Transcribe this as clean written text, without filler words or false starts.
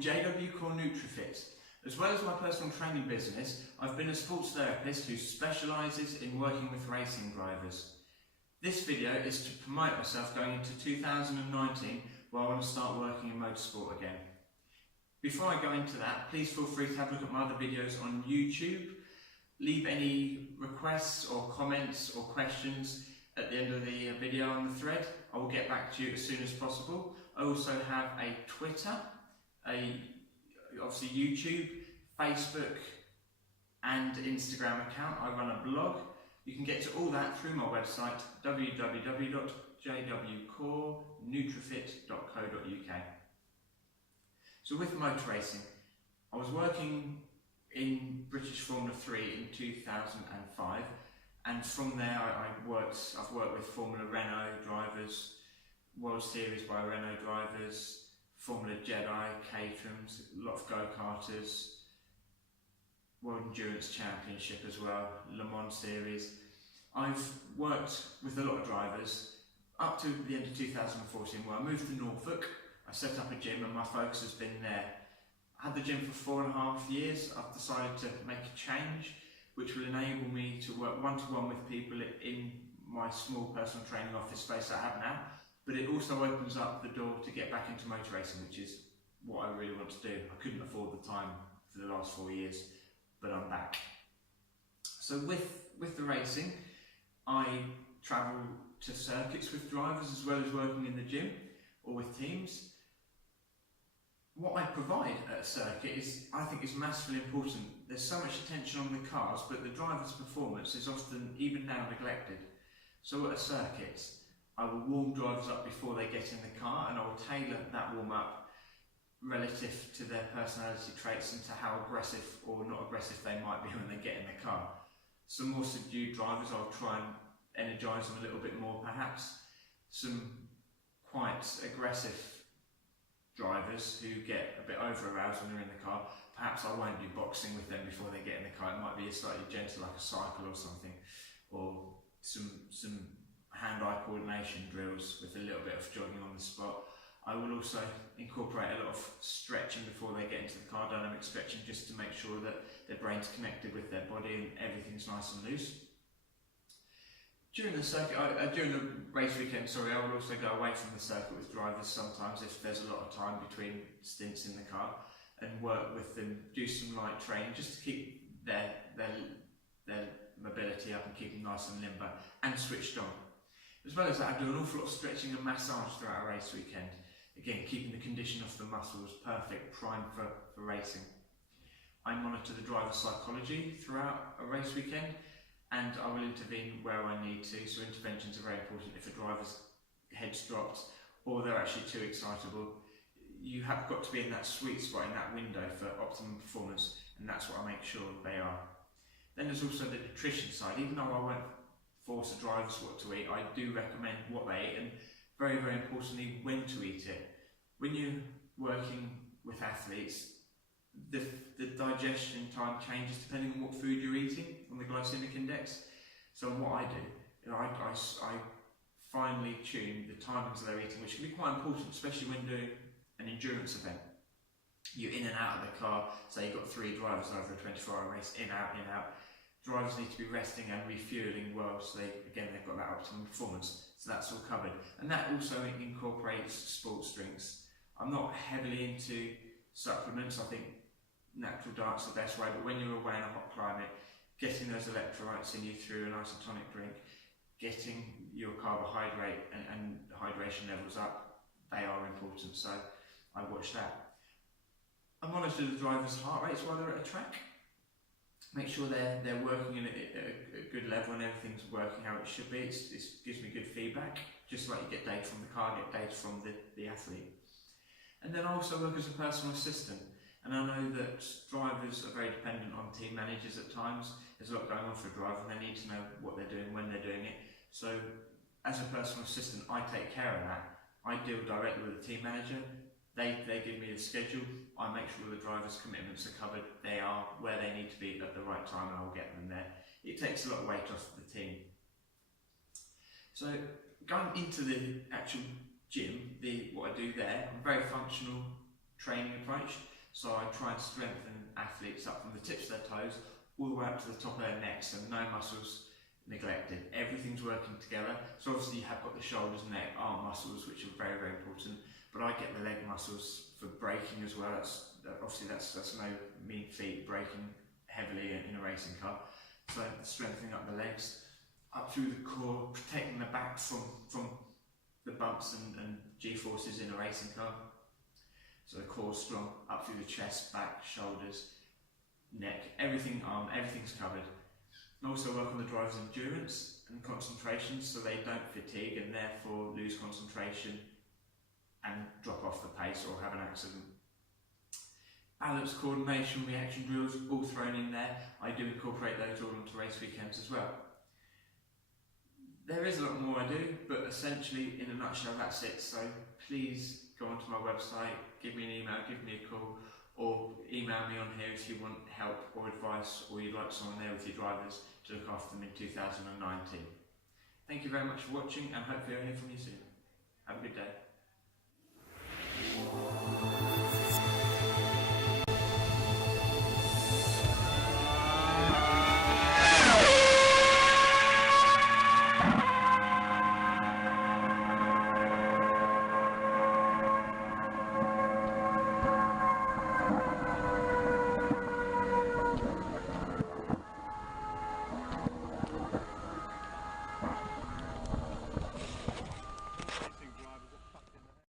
called JW Core NutriFit. As well as my personal training business, I've been a sports therapist who specialises in working with racing drivers. This video is to promote myself going into 2019, where I want to start working in motorsport again. Before I go into that, please feel free to have a look at my other videos on YouTube. Leave any requests or comments or questions at the end of the video on the thread. I will get back to you as soon as possible. I also have a Twitter, obviously YouTube, Facebook and Instagram account. I run a blog. You can get to all that through my website www.jwcorenutrifit.co.uk. So with motor racing, I was working in British Formula 3 in 2005, and from there I've worked with Formula Renault drivers, World Series by Renault drivers, Formula Jedi, Caterhams, a lot of go-karters, World Endurance Championship as well, Le Mans Series. I've worked with a lot of drivers up to the end of 2014, where I moved to Norfolk. I set up a gym and my focus has been there. I had the gym for 4.5 years. I've decided to make a change which will enable me to work one-to-one with people in my small personal training office space I have now, but it also opens up the door to get back into motor racing, which is what I really want to do. I couldn't afford the time for the last 4 years, but I'm back. So with the racing, I travel to circuits with drivers as well as working in the gym or with teams. What I provide at a circuit I think is massively important. There's so much attention on the cars, but the driver's performance is often, even now, neglected. So at a circuit, I will warm drivers up before they get in the car, and I will tailor that warm up relative to their personality traits and to how aggressive or not aggressive they might be when they get in the car. Some more subdued drivers, I'll try and energise them a little bit more perhaps. Some quite aggressive drivers who get a bit over-aroused when they're in the car, perhaps I won't do boxing with them before they get in the car. It might be a slightly gentle, like a cycle or something, or some hand-eye coordination drills with a little bit of jogging on the spot. I will also incorporate a lot of stretching before they get into the car, dynamic stretching, just to make sure that their brain's connected with their body and everything's nice and loose. During the circuit, during the race weekend, I will also go away from the circuit with drivers sometimes if there's a lot of time between stints in the car, and work with them, do some light training just to keep their mobility up and keep them nice and limber and switched on. As well as that, I do an awful lot of stretching and massage throughout a race weekend. Again, keeping the condition of the muscles perfect, primed for racing. I monitor the driver's psychology throughout a race weekend, and I will intervene where I need to. So interventions are very important. If a driver's head's dropped or they're actually too excitable, you have got to be in that sweet spot, in that window for optimum performance, and that's what I make sure they are. Then there's also the nutrition side. Even though I won't force the drivers what to eat, I do recommend what they eat, and very, very importantly, when to eat it. When you're working with athletes, the digestion time changes depending on what food you're eating on the glycemic index. So what I do, I finely tune the timings they're eating, which can be quite important, especially when doing an endurance event. You're in and out of the car, say you've got 3 drivers over a 24-hour race, in, out. Drivers need to be resting and refueling well, so they've got that optimum performance. So that's all covered. And that also incorporates sports drinks. I'm not heavily into supplements. I think natural diet's the best way, but when you're away in a hot climate, getting those electrolytes in you through an isotonic drink, getting your carbohydrate and hydration levels up, they are important, so I watch that. I monitor the driver's heart rates while they're at a track. Make sure they're working at a good level and everything's working how it should be. It gives me good feedback, just like you get data from the car, get data from the athlete. And then I also work as a personal assistant, and I know that drivers are very dependent on team managers at times. There's a lot going on for a driver and they need to know what they're doing, when they're doing it. So as a personal assistant, I take care of that. I deal directly with the team manager. They give me the schedule. I make sure the driver's commitments are covered. They are where they need to be at the right time, and I will get them there. It takes a lot of weight off the team. So going into the actual gym, what I do there, I'm very functional training approach. So I try and strengthen athletes up from the tips of their toes all the way up to the top of their necks, and no muscles neglected. Everything's working together. So obviously you have got the shoulders, neck, arm muscles, which are very, very important, but I get the leg muscles for braking as well. Obviously that's no mean feat, braking heavily in a racing car. So strengthening up the legs, up through the core, protecting the back from the bumps and G-forces in a racing car. So the core's strong, up through the chest, back, shoulders, neck, everything, arm, everything's covered. And also work on the driver's endurance and concentration so they don't fatigue and therefore lose concentration and drop off the pace or have an accident. Balance, coordination, reaction drills, all thrown in there. I do incorporate those all onto race weekends as well. There is a lot more I do, but essentially in a nutshell that's it. So please go onto my website, give me an email, give me a call, or email me on here if you want help or advice, or you'd like someone there with your drivers to look after them in 2019. Thank you very much for watching, and hopefully I'll hear from you soon. Have a good day.